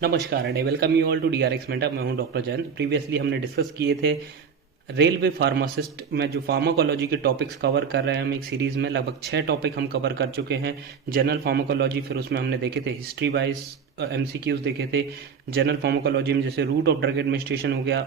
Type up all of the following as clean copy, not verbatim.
नमस्कार and welcome you all to DRX mentor. मैं हूं डॉक्टर जैन। प्रीवियसली हमने डिस्कस किए थे रेलवे फार्मासिस्ट में जो फार्माकोलॉजी के टॉपिक्स कवर कर रहे हैं हम एक सीरीज़ में। लगभग 6 टॉपिक हम कवर कर चुके हैं। जनरल फार्माकोलॉजी, फिर उसमें हमने देखे थे हिस्ट्री वाइज एमसीक्यूज देखे थे। जनरल फार्माकोलॉजी में जैसे रूट ऑफ ड्रग एडमिनिस्ट्रेशन हो गया,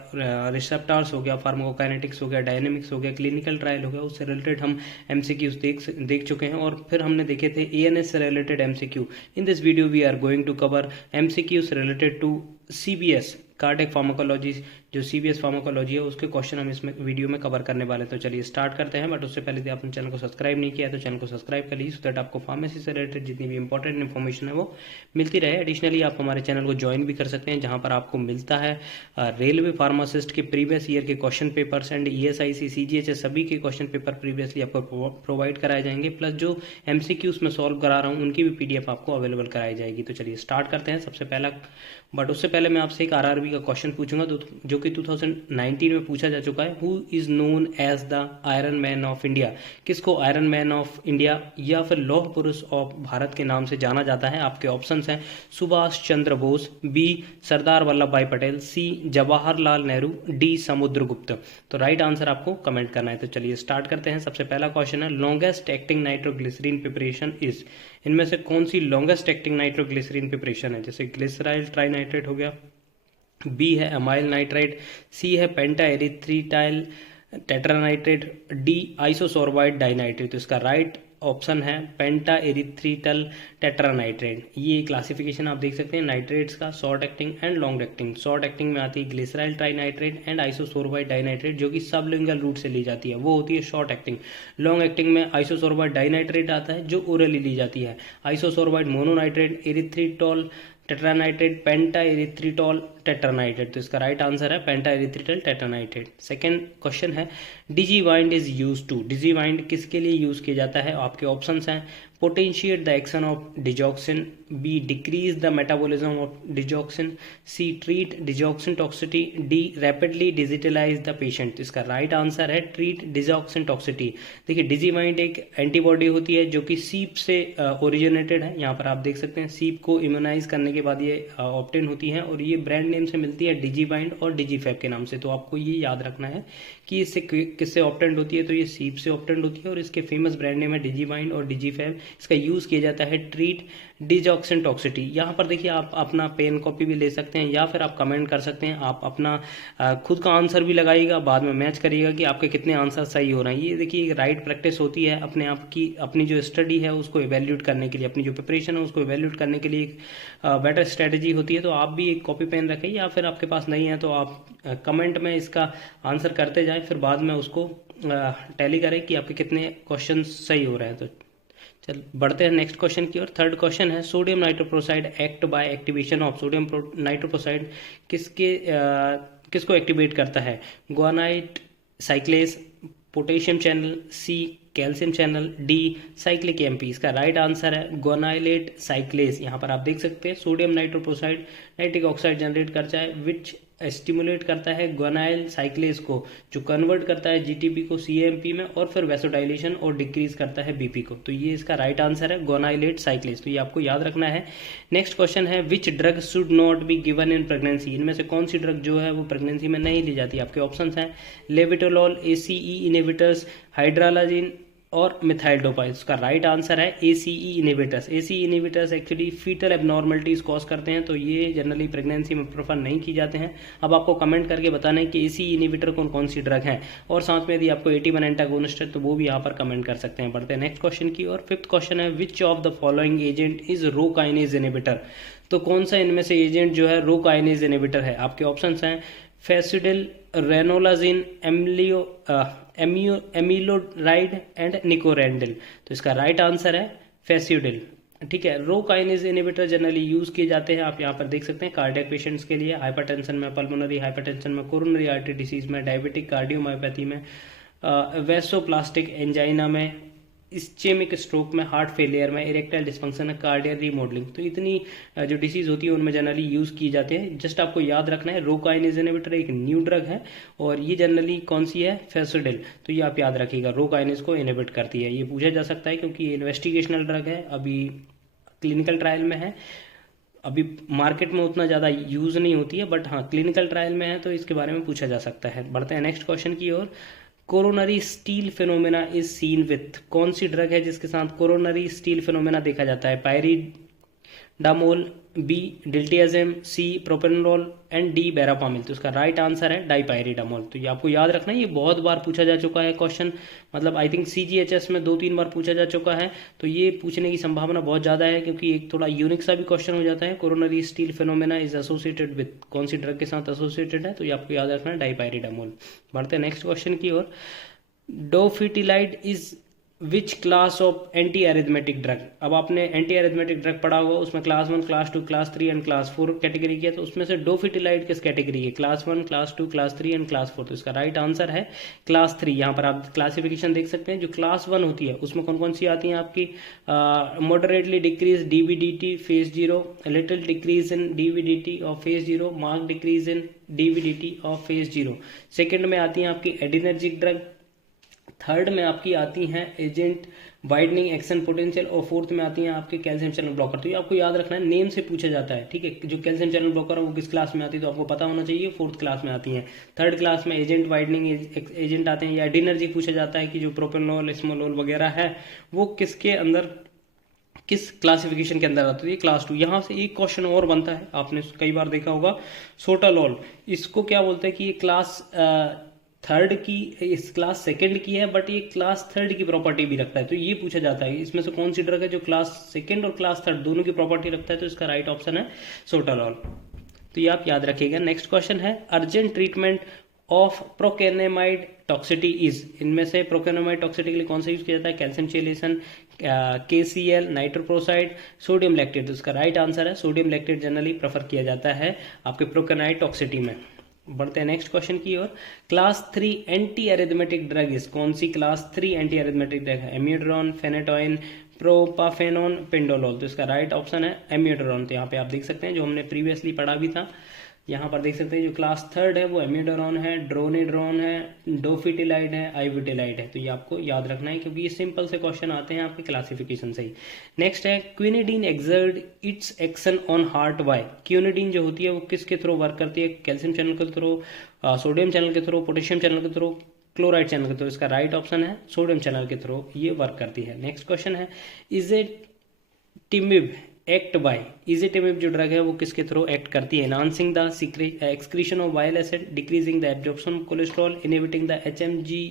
रिसेप्टार्स हो गया, फार्माकोकाइनेटिक्स हो गया, डायनेमिक्स हो गया, क्लिनिकल ट्रायल हो गया, उससे रिलेटेड हम एमसीक्यूज देख चुके हैं। और फिर हमने देखे थे एएनएस से related MCQ. In this video we are going to cover MCQs related to CBS cardiac pharmacology. जो सीबीएस फार्माकोलॉजी है उसके क्वेश्चन हम इसमें वीडियो में कवर करने वाले हैं। तो चलिए स्टार्ट करते हैं। बट उससे पहले यदि आपने चैनल को सब्सक्राइब नहीं किया है तो चैनल को सब्सक्राइब कर लीजिए, सो दैट आपको फार्मेसी से रिलेटेड जितनी भी इंपॉर्टेंट इन्फॉर्मेशन है वो मिलती रहे। एडिशनली आप हमारे चैनल को ज्वाइन भी कर सकते हैं, जहां पर आपको मिलता है रेलवे फार्मासिस्ट के प्रीवियस ईयर के question papers and ESIC CGHS सभी के क्वेश्चन पेपर प्रीवियसली आपको प्रोवाइड कराए जाएंगे। प्लस जो एमसीक्यूज में सॉल्व करा रहा हूँ उनकी भी पीडीएफ आपको अवेलेबल कराई जाएगी। तो चलिए स्टार्ट करते हैं। सबसे पहला, बट उससे पहले मैं आपसे एक आरआरबी का क्वेश्चन पूछूंगा जो कि 2019 में पूछा जा चुका है। Who is known as the iron man of India? किसको आयरन मैन ऑफ इंडिया या फिर लौह पुरुष ऑफ भारत के नाम से जाना जाता है? आपके ऑप्शंस हैं सुभाष चंद्र बोस, बी सरदार वल्लभ भाई पटेल, सी जवाहरलाल नेहरू, डी समुद्रगुप्त। तो राइट आंसर आपको कमेंट करना है। तो चलिए स्टार्ट करते हैं। सबसे पहला क्वेश्चन है longest acting nitroglycerin preparation is? इनमें से कौन सी लॉन्गेस्ट एक्टिंग नाइट्रोग्लिसरीन प्रिपरेशन है? जैसे ग्लिसराइल ट्राइनाइट्रेट हो गया, बी है अमाइल नाइट्राइट, सी है पेंटा एरिथ्रिटाइल टेट्रानाइट्रेट, डी आइसोसोर्बाइड डाइनाइट्रेट। तो इसका राइट ऑप्शन है पेंटा एरिथ्रिटल टेट्रानाइट्रेट। ये क्लासिफिकेशन आप देख सकते हैं नाइट्रेट्स का, short acting and long acting. Short acting में आती है ग्लिसराइल ट्राइनाइट्रेट एंड आइसोसोर्बाइड डाइनाइट्रेट, जो कि सबलिंगुअल रूट से ली जाती है, वो होती है शॉर्ट एक्टिंग। लॉन्ग एक्टिंग में आइसोसोर्बाइड डाइनाइट्रेट आता है जो ओरली ली जाती है। आइसोसोर्बाइड मोनोनाइट्रेट, एरिथ्रिटोल टेट्रानाइट्रेट, पेंटा एरिथ्रिटोल टेट्रानाइट्रेट। तो इसका राइट आंसर है पेंटा एरिथ्रिटल टेट्रानाइट्रेट। सेकंड क्वेश्चन है Digibind is use to? Digibind किसके लिए यूज किया जाता है? आपके ऑप्शंस हैं potentiate the action of digoxin, B decrease the metabolism of digoxin, C treat digoxin toxicity, D rapidly digitalize the patient. इसका राइट आंसर है ट्रीट डिजॉक्सिन टॉक्सिटी। देखिए डिजीवाइंड एक एंटीबॉडी होती है जो कि सीप से ओरिजिनेटेड है। यहाँ पर आप देख सकते हैं सीप को इम्यूनाइज करने के बाद ये ऑप्टेन होती है और ये ब्रांड नेम से मिलती है डिजीवाइंड और डिजीफैब के नाम से। तो आपको ये याद रखना है कि इससे किससे ऑप्टेंड होती है, तो ये सीप से ऑप्टेंड होती है और इसके फेमस ब्रांड नेम है डिजीवाइंड और डिजीफैब। इसका यूज किया जाता है ट्रीट डिजॉक्सिन टॉक्सिटी। यहाँ पर देखिए आप अपना पेन कॉपी भी ले सकते हैं या फिर आप कमेंट कर सकते हैं। आप अपना खुद का आंसर भी लगाइएगा, बाद में मैच करिएगा कि आपके कितने आंसर सही हो रहे हैं। ये देखिए राइट प्रैक्टिस होती है अपने आप की, अपनी जो स्टडी है उसको इवेल्यूट करने के लिए, अपनी जो प्रिपरेशन है उसको इवेल्यूट करने के लिए एक बेटर स्ट्रेटेजी होती है। तो आप भी एक कॉपी पेन रखें या फिर आपके पास नहीं है तो आप कमेंट में इसका आंसर करते जाएं, फिर बाद में उसको टैली करें कि आपके कितने क्वेश्चन सही हो रहे हैं। तो चल बढ़ते हैं नेक्स्ट क्वेश्चन की ओर। थर्ड क्वेश्चन है sodium nitroprusside act by activation of sodium nitroprusside किसको एक्टिवेट करता है? Guanylate cyclase, potassium channel, C calcium channel, D cyclic MP. इसका राइट आंसर है गोनाइलेट साइक्लेस। यहाँ पर आप देख सकते हैं sodium nitroprusside nitric oxide generate करता है विच स्टिमुलेट करता है गोनाइल साइक्लेस को, जो कन्वर्ट करता है जीटीपी को सीएमपी में और फिर वैसोडाइलेशन और डिक्रीज करता है बीपी को। तो ये इसका राइट आंसर है गोनाइलेट साइक्लेस। तो ये आपको याद रखना है। नेक्स्ट क्वेश्चन है which drug should not be given in pregnancy? इनमें से कौन सी ड्रग जो है वो प्रेगनेंसी में नहीं ली जाती? आपके ऑप्शंस हैं लेविटोलॉल, एसीई इनहिबिटर्स, हाइड्रालाजिन और मिथाइल डोपाइन। उसका राइट आंसर है ACE inhibitors. ACE inhibitors actually fetal abnormalities cause करते हैं, तो ये जनरली प्रेगनेंसी में प्रेफर नहीं की जाते हैं। अब आपको कमेंट करके बताना है कि एसीई इनहिबिटर कौन कौन सी ड्रग है, और साथ में यदि आपको 81 एंटागोनिस्ट है तो वो भी यहाँ पर कमेंट कर सकते हैं। बढ़ते हैं नेक्स्ट क्वेश्चन की और फिफ्थ क्वेश्चन है which of the following agent is rho kinase inhibitor? तो कौन सा इनमें से एजेंट जो है रो काइनेज इनहिबिटर है? आपके ऑप्शंस हैं फेसिडिल, रेनोलाजिन, एमिलोराइड एंड निकोरेंडिल। तो इसका राइट आंसर है फेसिडिल। ठीक है, रो काइनेज इनहिबिटर जनरली यूज किए जाते हैं, आप यहाँ पर देख सकते हैं कार्डियक पेशेंट्स के लिए, हाइपरटेंशन में, पल्मोनरी हाइपरटेंशन में, कोरोनरी आर्टरी डिसीज में, डायबिटिक कार्डियोमायोपैथी में, वेसोप्लास्टिक एंजाइना में, इस्चेमिक स्ट्रोक में, हार्ट फेलियर में, इरेक्टाइल डिस्फंक्शन में, कार्डियक रीमॉडलिंग। तो इतनी जो डिसीज होती है उनमें जनरली यूज की जाते हैं। जस्ट आपको याद रखना है रो काइनेज इनहिबिटर एक न्यू ड्रग है और ये जनरली कौन सी है? फेसिडिल। तो ये आप याद रखिएगा, रो काइनेज को इनहिबिट करती है। ये पूछा जा सकता है क्योंकि ये इन्वेस्टिगेशनल ड्रग है, अभी क्लिनिकल ट्रायल में है, अभी मार्केट में उतना ज़्यादा यूज़ नहीं होती है, बट हाँ क्लिनिकल ट्रायल में है तो इसके बारे में पूछा जा सकता है। बढ़ते हैं नेक्स्ट क्वेश्चन की ओर। Coronary steal phenomena is seen with, कौन सी ड्रग है जिसके साथ कोरोनरी स्टील फिनोमेना देखा जाता है? Dipyridamole, B diltiazem, C propranolol and D verapamil. तो इसका राइट आंसर है डाइपायरिडामोल। तो ये आपको याद रखना है, ये बहुत बार पूछा जा चुका है क्वेश्चन, मतलब आई थिंक CGHS में 2-3 बार पूछा जा चुका है, तो ये पूछने की संभावना बहुत ज़्यादा है क्योंकि एक थोड़ा यूनिक सा भी क्वेश्चन हो जाता है। Coronary steal phenomena is associated with, कौन सी ड्रग के साथ एसोसिएटेड है? तो ये आपको याद रखना है डाइपायरिडामोल। बढ़ते हैं नेक्स्ट क्वेश्चन की ओर। Dofetilide is which class of anti arrhythmic drug. अब आपने एंटी एरिथमेटिक ड्रग पढ़ा हुआ, उसमें class 1, class 2, class 3 and class 4 category किया, तो उसमें से डोफिटिलाइड किस कैटेगरी है? Class 1, class 2, class 3 and class 4। तो इसका राइट आंसर है क्लास 3। यहाँ पर आप क्लासिफिकेशन देख सकते हैं। जो क्लास 1 होती है उसमें कौन कौन सी आती हैं आपकी? Moderately decrease DVDT phase 0, little decrease in DVDT of phase 0, mark decrease in DVDT of phase 0। Second में आती हैं आपकी एडिनर्जिक ड्रग, थर्ड में आपकी आती हैं एजेंट वाइडनिंग एक्शन पोटेंशियल, और फोर्थ में आती हैं आपके कैल्शियम चैनल ब्लॉकर। तो ये आपको याद रखना है, नेम से पूछा जाता है, ठीक है। जो कैल्शियम चैनल ब्लॉकर है वो किस क्लास में आती है, तो आपको पता होना चाहिए, फोर्थ क्लास में आती है। थर्ड क्लास में एजेंट वाइडनिंग एजेंट आते हैं, या एडिनर्जी पूछा जाता है कि जो प्रोपेनोल, स्मोलोल वगैरह है वो किसके अंदर, किस क्लासिफिकेशन के अंदर आती है? क्लास 2। यहाँ से एक क्वेश्चन और बनता है, आपने कई बार देखा होगा, सोटालॉल, इसको क्या बोलते हैं कि ये क्लास थर्ड की, इस क्लास सेकंड की है, बट ये क्लास थर्ड की प्रॉपर्टी भी रखता है। तो ये पूछा जाता है इसमें से कौन सी ड्रग है जो क्लास सेकंड और क्लास थर्ड दोनों की प्रॉपर्टी रखता है? तो इसका राइट ऑप्शन है सोटालॉल। तो ये आप याद रखिएगा। नेक्स्ट क्वेश्चन है urgent treatment of procainamide toxicity is, इनमें से प्रोकेनेमाइड टॉक्सिटी के लिए कौन सा यूज किया जाता है? Calcium chelation, KCl, nitroprusside, sodium lactate. तो इसका राइट आंसर है सोडियम लैक्टेट जनरली प्रेफर किया जाता है आपके प्रोकेनाइड टॉक्सिटी में। बढ़ते हैं नेक्स्ट क्वेश्चन की ओर। Class 3 anti arrhythmic drug is, कौन सी क्लास 3 एंटी एरिथमेटिक ड्रग है? Amiodarone, phenytoin, propafenone, pindolol. तो इसका राइट ऑप्शन है एम्यूड्रोन। तो यहाँ पे आप देख सकते हैं जो हमने प्रीवियसली पढ़ा भी था, यहाँ पर देख सकते हैं जो क्लास थर्ड है वो एम्यूडोरॉन है, ड्रोनिड्रोन है, डोफिटिलाइड है, आइविटिलाइड है। तो ये आपको याद रखना है क्योंकि ये सिंपल से क्वेश्चन आते हैं आपके क्लासिफिकेशन से ही। नेक्स्ट है quinidine exert it's action on heart by. Quinidine जो होती है वो किसके थ्रू वर्क करती है? कैल्शियम चैनल के थ्रू, सोडियम चैनल के थ्रू, पोटेशियम चैनल के थ्रू, क्लोराइड चैनल के थ्रू। इसका राइट ऑप्शन है सोडियम चैनल के थ्रू ये वर्क करती है। नेक्स्ट क्वेश्चन है इजेटिमिब एक्ट बाय, इजेटिमिब जो ड्रग है वो किसके थ्रू एक्ट करती है? Enhancing the excretion of bile acid, decreasing the absorption of cholesterol, inhibiting the HMG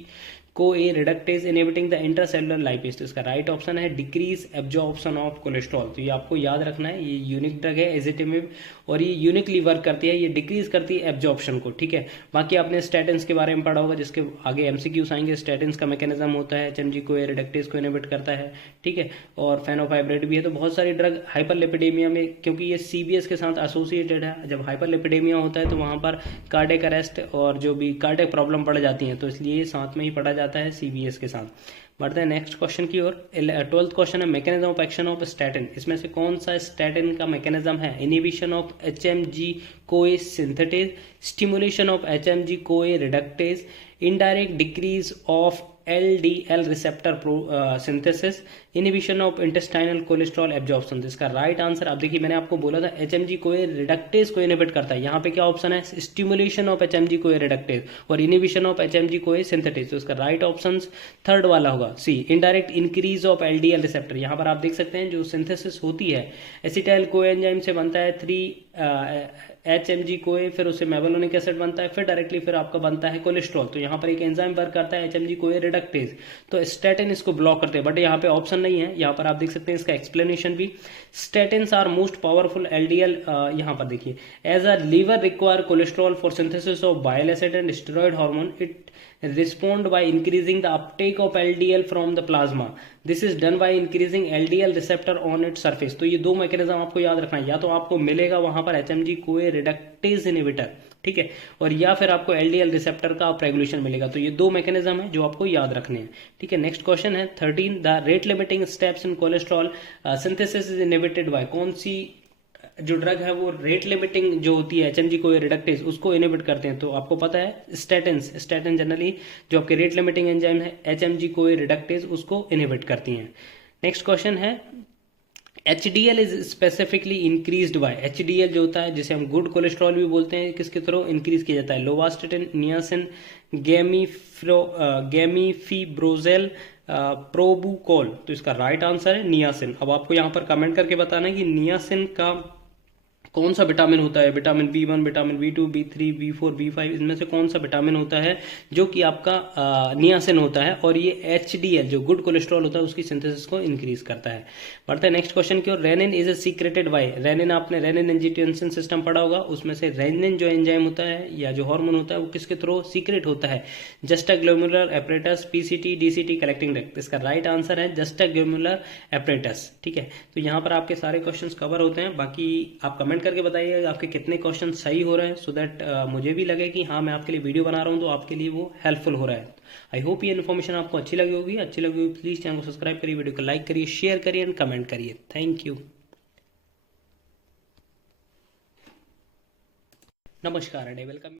CoA reductase, inhibiting the intracellular lipase. तो इसका राइट ऑप्शन है डिक्रीज एब्जॉर्प्शन ऑफ कोलेस्ट्रॉल। तो ये आपको याद रखना है, ये यूनिक ड्रग है एजिटिमिब, और ये यूनिकली वर्क करती है, ये डिक्रीज करती है एब्जॉर्प्शन को, ठीक है। बाकी आपने स्टैटिन्स के बारे में पढ़ा होगा जिसके आगे MCQs आएंगे। स्टैटिन्स का मैकेनिज्म होता है HMG को ए रिडक्टेज को इनहिबिट करता है, ठीक है, और फेनोफाइब्रेट भी है। तो बहुत सारी ड्रग हाइपरलिपिडेमिया में, क्योंकि ये CBS के साथ एसोसिएटेड है, जब हाइपरलिपिडेमिया होता है तो वहाँ पर कार्डियक अरेस्ट और जो भी कार्डियक प्रॉब्लम पड़ जाती हैं, तो इसलिए साथ में ही पढ़ा जाता है CBS के साथ। बढ़ते हैं नेक्स्ट क्वेश्चन की ओर। 12th क्वेश्चन है mechanism of action of statin. इसमें से कौन सा स्टैटिन का मैकेनिज्म है? Inhibition of HMG CoA synthetase, stimulation of HMG CoA reductase, indirect decrease of LDL receptor synthesis, inhibition of intestinal cholesterol absorption. इसका right answer, आप देखिए मैंने आपको बोला था HMG कोए रिडक्टेज को इनहिबिट करता है, यहाँ पे क्या ऑप्शन है? Stimulation of HMG CoA reductase और inhibition of HMG CoA synthetase. तो इसका राइट ऑप्शन थर्ड वाला होगा, C, indirect increase of LDL receptor. यहाँ पर आप देख सकते हैं जो सिंथेसिस होती है एसिटाइल कोएंजाइम से बनता है 3-HMG कोए, फिर उससे मेबेलोनिक एसिड बनता है, फिर डायरेक्टली फिर आपका बनता है कोलेस्ट्रॉल। तो यहाँ पर एक एंजाइम वर्क करता है HMG कोए रिडक्टेज, तो स्टैटिन इसको ब्लॉक करते हैं, बट यहाँ पे ऑप्शन नहीं है। यहाँ पर आप देख सकते हैं इसका एक्सप्लेनेशन भी, statins are most powerful LDL, यहाँ पर देखिए, as a liver require cholesterol for synthesis of bile acid and steroid hormone, it respond by increasing the uptake of LDL from the plasma. This is done by increasing LDL receptor on its surface. तो ये दो mechanism आपको याद रखना है, या तो आपको मिलेगा वहां पर HMG कोए रिडक्टेज इनहिबिटर, ठीक है, और या फिर आपको LDL रिसेप्टर का अप रेगुलेशन मिलेगा। तो ये दो मैकेनिज्म है जो आपको याद रखने हैं, ठीक है। नेक्स्ट क्वेश्चन है 13, the rate limiting steps in cholesterol synthesis is inhibited by. कौन सी जो ड्रग है वो रेट लिमिटिंग जो होती है HMG कोए रिडक्टेज उसको इनहिबिट करते हैं? तो आपको पता है स्टैटिन जनरली जो आपके रेट लिमिटिंग एंजाइम है HMG कोए रिडक्टेज उसको इनहिबिट करती हैं। नेक्स्ट क्वेश्चन है HDL is specifically increased by, HDL जो होता है जिसे हम गुड कोलेस्ट्रॉल भी बोलते हैं, किसके थ्रू इंक्रीज किया जाता है? Lovastatin, niacin, gemfibrozil, probucol. तो इसका राइट आंसर है नियासिन। अब आपको यहाँ पर कमेंट करके बताना है कि नियासिन का कौन सा विटामिन होता है, vitamin B1, vitamin B2, B3, B4, B5, इनमें से कौन सा विटामिन होता है जो कि आपका नियासिन होता है, और ये HDL जो गुड कोलेस्ट्रॉल होता है उसकी सिंथेसिस को इंक्रीज करता है। बढ़ते हैं नेक्स्ट क्वेश्चन की ओर। Renin is a secreted by, renin आपने रेनिन एंजियोटेंसिन सिस्टम पढ़ा होगा, उसमें से रेनिन जो एंजाइम होता है या जो हार्मोन होता है वो किसके थ्रू सीक्रेट होता है? Juxtaglomerular apparatus, PCT, DCT, collecting duct. इसका राइट आंसर है जस्टाग्लोमेरुलर एपरेटस। ठीक है, तो यहाँ पर आपके सारे क्वेश्चंस कवर होते हैं। बाकी आप कमेंट करके बताइए आपके कितने क्वेश्चन सही हो रहे हैं, सो दैट मुझे भी लगे कि हाँ मैं आपके लिए वीडियो बना रहा हूँ तो आपके लिए वो हेल्पफुल हो रहा है। आई होप ये इन्फॉर्मेशन आपको अच्छी लगी होगी। अच्छी लगी होगी प्लीज चैनल को सब्सक्राइब करिए, वीडियो को लाइक करिए, शेयर करिए एंड कमेंट करिए। Thank you. नमस्कार एंड वेलकम।